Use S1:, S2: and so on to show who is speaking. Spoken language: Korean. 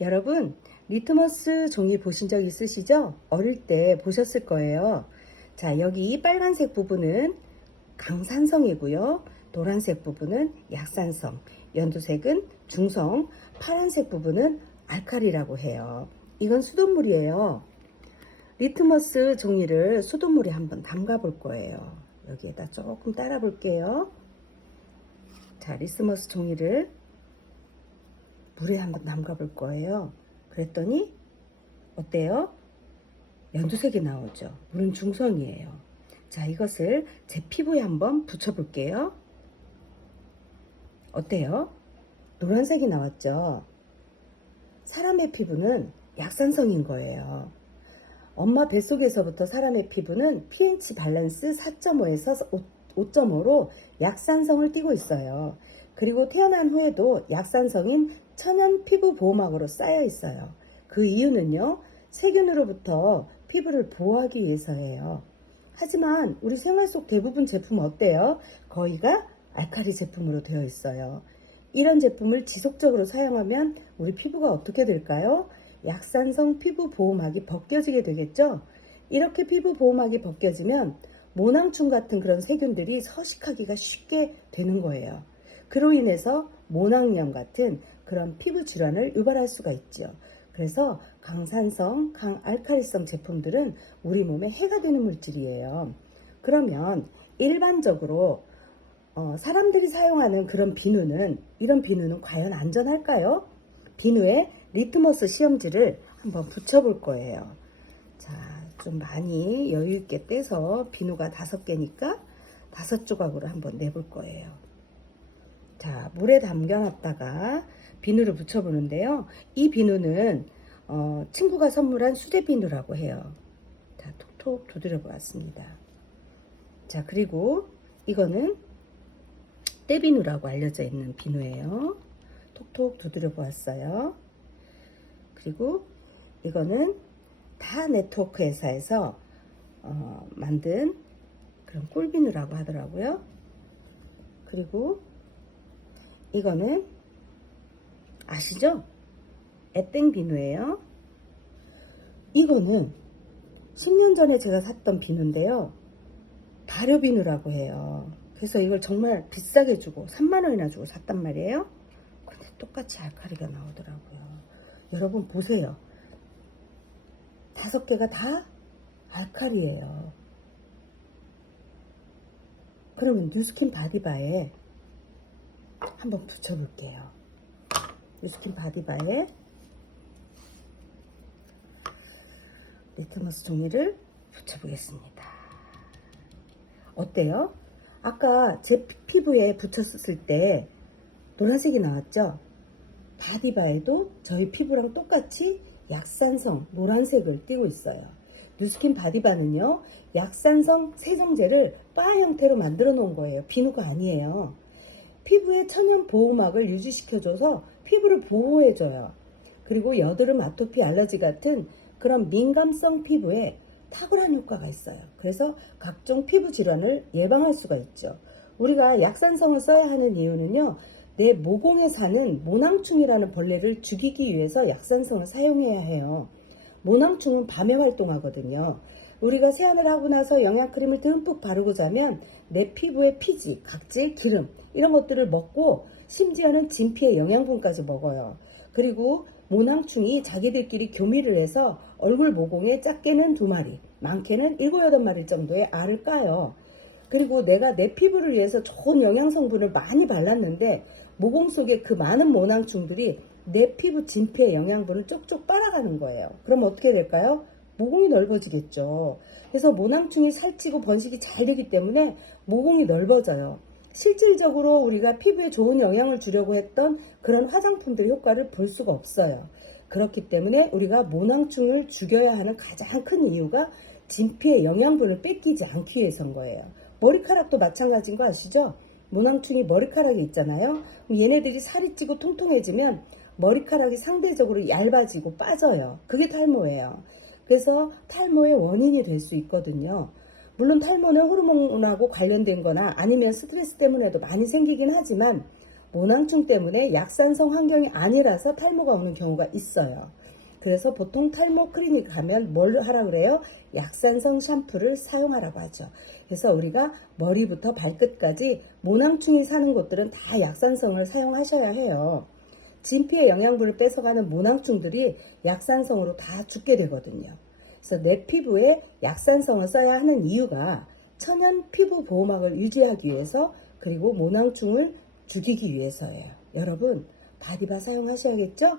S1: 여러분, 리트머스 종이 보신 적 있으시죠? 어릴 때 보셨을 거예요. 자, 여기 빨간색 부분은 강산성이고요. 노란색 부분은 약산성, 연두색은 중성, 파란색 부분은 알칼리라고 해요. 이건 수돗물이에요. 리트머스 종이를 수돗물에 한번 담가 볼 거예요. 여기에다 조금 따라 볼게요. 자, 리트머스 종이를 물에 한번 담가 볼 거예요. 그랬더니 어때요? 연두색이 나오죠. 물은 중성이에요. 자, 이것을 제 피부에 한번 붙여 볼게요. 어때요? 노란색이 나왔죠? 사람의 피부는 약산성인 거예요. 엄마 뱃속에서부터 사람의 피부는 pH 밸런스 4.5에서 5.5로 약산성을 띠고 있어요. 그리고 태어난 후에도 약산성인 천연 피부 보호막으로 쌓여 있어요. 그 이유는요, 세균으로부터 피부를 보호하기 위해서예요. 하지만 우리 생활 속 대부분 제품 어때요? 거의가 알칼리 제품으로 되어 있어요. 이런 제품을 지속적으로 사용하면 우리 피부가 어떻게 될까요? 약산성 피부 보호막이 벗겨지게 되겠죠? 이렇게 피부 보호막이 벗겨지면 모낭충 같은 그런 세균들이 서식하기가 쉽게 되는 거예요. 그로 인해서 모낭염 같은 그런 피부 질환을 유발할 수가 있죠. 그래서 강산성, 강알칼리성 제품들은 우리 몸에 해가 되는 물질이에요. 그러면 일반적으로 어, 사람들이 사용하는 그런 비누는 이런 비누는 과연 안전할까요? 비누에 리트머스 시험지를 한번 붙여볼 거예요. 자, 좀 많이 여유 있게 떼서 비누가 다섯 개니까 다섯 조각으로 한번 내볼 거예요. 자, 물에 담겨놨다가 비누를 붙여보는데요. 이 비누는 어, 친구가 선물한 수제 비누라고 해요. 자, 톡톡 두드려 보았습니다. 자, 그리고 이거는 떼비누라고 알려져 있는 비누예요. 톡톡 두드려 보았어요. 그리고 이거는 다 네트워크 회사에서 어, 만든 그런 꿀비누라고 하더라고요. 그리고 이거는 아시죠? 에땡 비누예요. 이거는 10년 전에 제가 샀던 비누인데요. 발효 비누라고 해요. 그래서 이걸 정말 비싸게 주고 3만 원이나 주고 샀단 말이에요. 근데 똑같이 알칼리가 나오더라고요. 여러분 보세요. 다섯 개가 다 알칼리예요. 그러면 뉴스킨 바디바에 한번 붙여볼게요. 뉴스킨 바디바에 리트머스 종이를 붙여보겠습니다. 어때요? 아까 제 피부에 붙였을 때 노란색이 나왔죠? 바디바에도 저희 피부랑 똑같이 약산성 노란색을 띠고 있어요. 뉴스킨 바디바는요, 약산성 세정제를 바 형태로 만들어 놓은 거예요. 비누가 아니에요. 피부의 천연 보호막을 유지시켜줘서 피부를 보호해줘요. 그리고 여드름, 아토피, 알러지 같은 그런 민감성 피부에 탁월한 효과가 있어요. 그래서 각종 피부 질환을 예방할 수가 있죠. 우리가 약산성을 써야 하는 이유는요. 내 모공에 사는 모낭충이라는 벌레를 죽이기 위해서 약산성을 사용해야 해요. 모낭충은 밤에 활동하거든요. 우리가 세안을 하고 나서 영양크림을 듬뿍 바르고 자면 내 피부에 피지, 각질, 기름 이런 것들을 먹고 심지어는 진피의 영양분까지 먹어요. 그리고 모낭충이 자기들끼리 교미를 해서 얼굴 모공에 작게는 두 마리, 많게는 일곱 여덟 마리 정도의 알을 까요. 그리고 내가 내 피부를 위해서 좋은 영양 성분을 많이 발랐는데 모공 속에 그 많은 모낭충들이 내 피부 진피의 영양분을 쪽쪽 빨아가는 거예요. 그럼 어떻게 될까요? 모공이 넓어지겠죠. 그래서 모낭충이 살찌고 번식이 잘 되기 때문에 모공이 넓어져요. 실질적으로 우리가 피부에 좋은 영향을 주려고 했던 그런 화장품들의 효과를 볼 수가 없어요. 그렇기 때문에 우리가 모낭충을 죽여야 하는 가장 큰 이유가 진피의 영양분을 뺏기지 않기 위해서인 거예요. 머리카락도 마찬가지인 거 아시죠? 모낭충이 머리카락이 있잖아요. 얘네들이 살이 찌고 통통해지면 머리카락이 상대적으로 얇아지고 빠져요. 그게 탈모예요. 그래서 탈모의 원인이 될 수 있거든요. 물론 탈모는 호르몬하고 관련된 거나 아니면 스트레스 때문에도 많이 생기긴 하지만 모낭충 때문에 약산성 환경이 아니라서 탈모가 오는 경우가 있어요. 그래서 보통 탈모 클리닉 가면 뭘 하라 그래요? 약산성 샴푸를 사용하라고 하죠. 그래서 우리가 머리부터 발끝까지 모낭충이 사는 곳들은 다 약산성을 사용하셔야 해요. 진피의 영양분을 뺏어가는 모낭충들이 약산성으로 다 죽게 되거든요. 그래서 내 피부에 약산성을 써야 하는 이유가 천연 피부 보호막을 유지하기 위해서 그리고 모낭충을 죽이기 위해서예요. 여러분 바디바 사용하셔야겠죠?